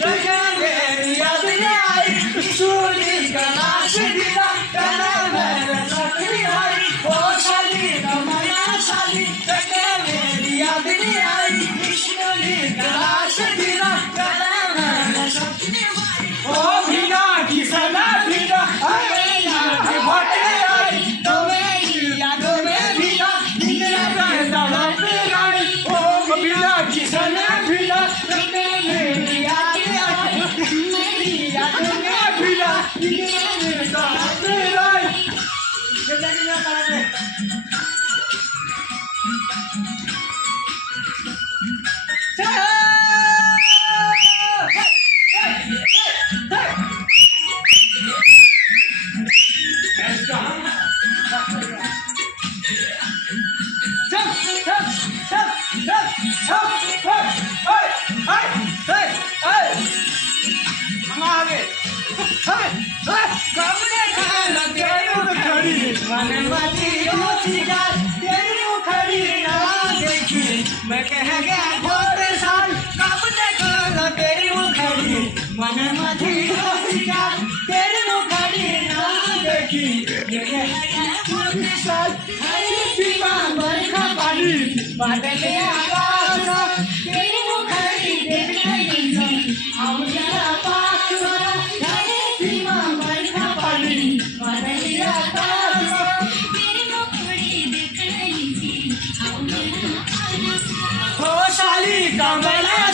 तुझे मेरी याद आई सूली गलास दिला कला मेरे सकरी आई ओ साली कमला साली तुझे मेरी याद आई सूली गलास दिला कला मेरे सकरी आई ओ भीगा किसना भीगा मैं कह गया घोड़े साल कब देखो तेरी मुखड़ी मन मधी तेरी मुखड़ी ना देखी मैं कह गया घोड़े साल हरी सीमा बरखा पानी बादले आकाश तेरी मुखड़ी देखने की आओ जरा पास करो हरी सीमा बरखा पानी बादले आकाश तेरी मुखड़ी देखने की आओ जरा पास हो साली कमला